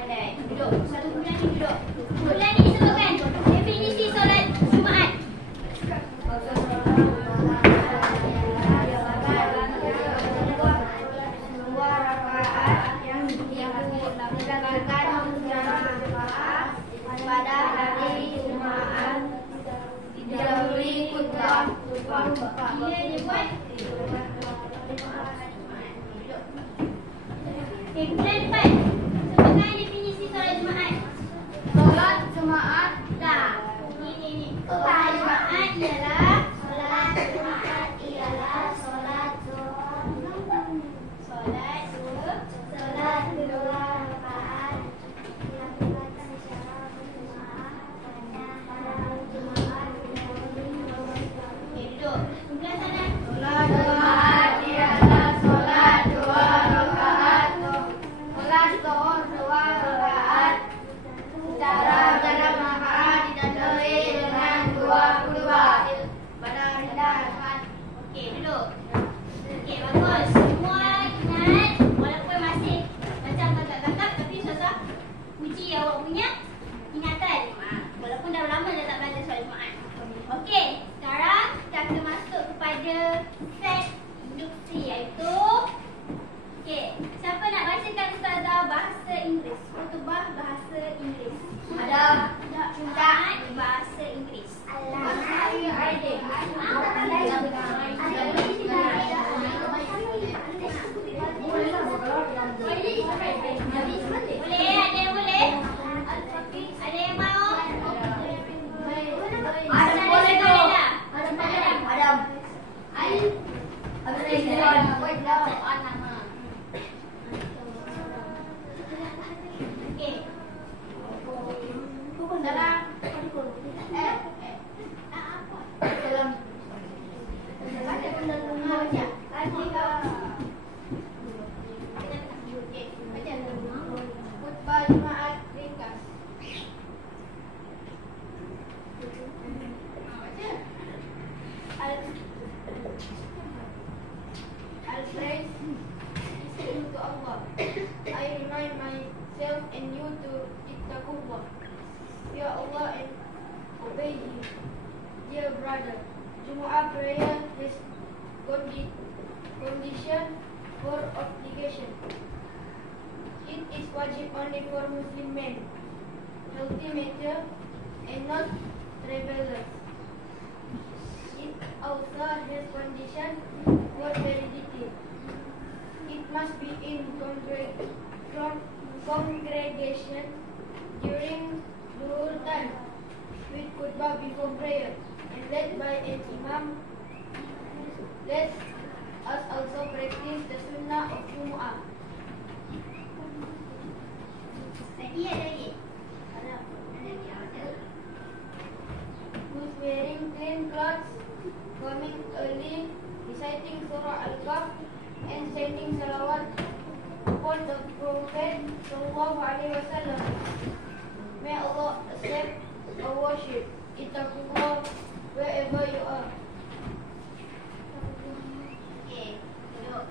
pandai. Duduk. Satu bulan ni duduk. Bulan ni sebutkan definisi solat Jumaat. Pada hari Jumaat didahului khutbah. Bila dia buat? Okey, bulan depan. Sebutkan definisi solat Jumaat. Solat Jumaat Dah. Ini. Solat Jumaat ialah solat dua rakaat dilakukan secara berjamaah pada hari Jumaat Okey, duduk. Sebelah sana. Solat Jumaat ialah solat dua rakaat. Solat zuhur dua rakaat secara berjamaah ditandai dengan dua khutbah pada hari Jumaat. Okey, duduk. Okey, bagus. Semua ingat, walaupun masih macam gagap-gagap, tapi Ustazah puji awak punya ingatan. Walaupun dah lama dah tak belajar solat Jumaat. Okey, sekarang kita akan masuk kepada set induksi, iaitu okey, siapa nak bacakan Ustazah bahasa Inggeris? Khutbah bahasa Inggeris. Ada. Jumaat bahasa Inggeris. Boleh? Ada yang boleh? Ada yang mau? Ada boleh tu. Adam. Okey. Khutbah Jumaat ringkas. Al-Praise is due to Allah. I remind myself and you to ittaqullah. Fear Allah and obey Him. Dear brother, Jumu'ah prayer has condition for obligation. It is wajib only for Muslim men, healthy matter, and not rebellious. It also has condition for validity. It must be in congregation during Dhuhr time, with khutbah before prayer, and led by an imam. Let us also practice the sunnah of Jumu'ah. Tadi ada lagi? Who's wearing clean clothes, coming early, reciting Surah Al-Kahf, and sending salawat upon the Prophet Sallallahu Alaihi Wasallam. May Allah accept our worship. Ittaqullah wherever you are. Okey, duduk.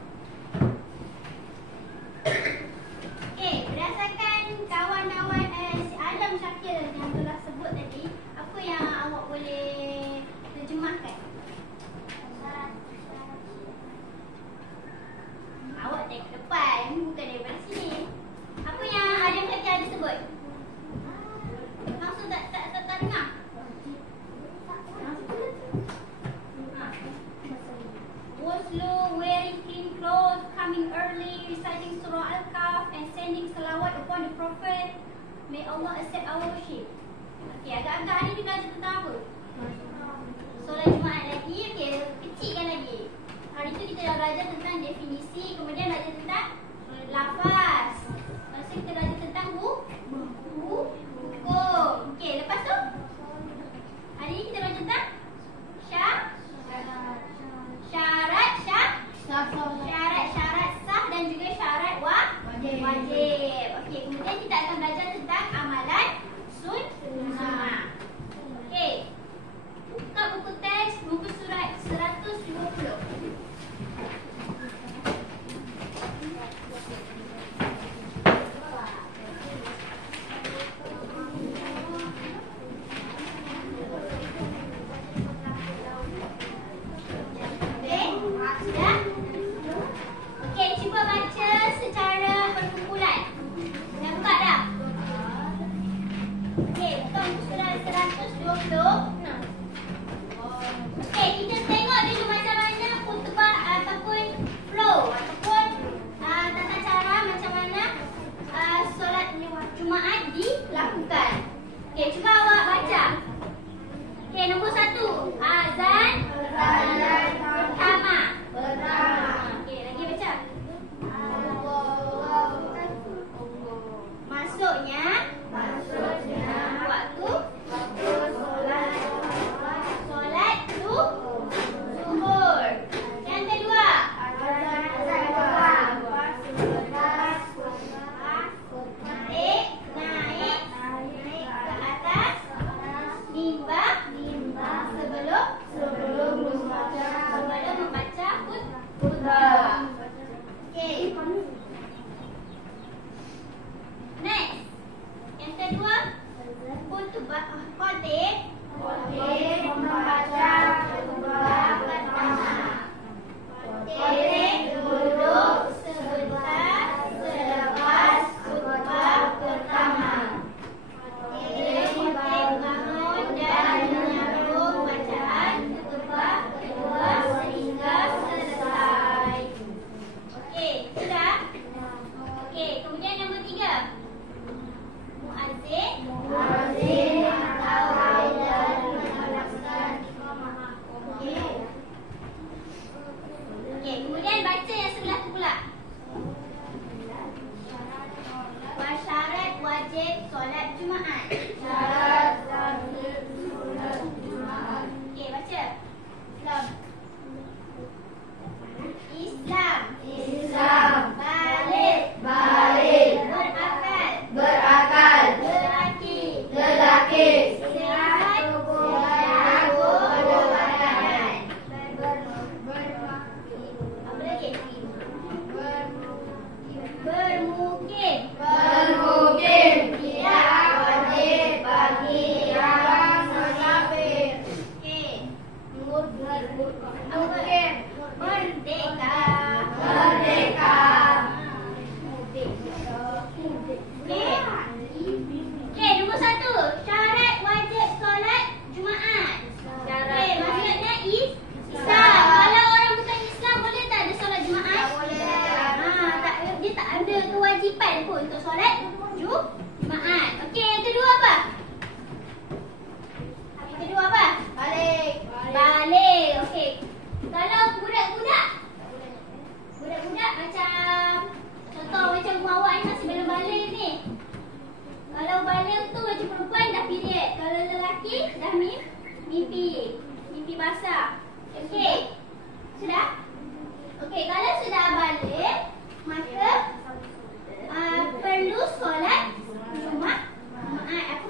Okey, berdasarkan kawan-kawan si Adam Syakir yang telah sebut tadi, apa yang awak boleh terjemahkan? Awak tengok depan, bukan daripada sini. Apa yang Adam Syakir ada sebut? Langsung tak dengar? Waslu, wearing clean clothes, coming early, reciting Surah Al-Kahf, and sending salawat upon the Prophet. May Allah accept our worship. Okey, agak-agak hari ni belajar tentang apa? Solat Jumaat lagi, okey, kecilkan lagi. Hari tu kita dah belajar tentang definisi, kemudian belajar tentang lafaz. Lepas tu kita belajar tentang hukum. Okey, lepas tu hari ni kita belajar tentang syarat sah dan juga syarat wajib. Okey, kemudian kita akan belajar tentang amalan sunnah. Okey, Merdeka. Okey, nombor 1. Syarat wajib solat Jumaat. Okey, maksudnya Islam. Kalau orang bukan Islam boleh tak ada solat Jumaat? Dia tak ada kewajipan pun untuk solat Jumaat. Okey, yang kedua apa? Yang kedua apa? Balik. Okey. Kalau budak-budak macam contoh macam rumah awak ni masih belum balik ni. Kalau balik tu macam perempuan dah period. Kalau lelaki dah mimpi basah. Okey. Sudah? Okey, kalau sudah balik maka perlu solat Jumaat. Apa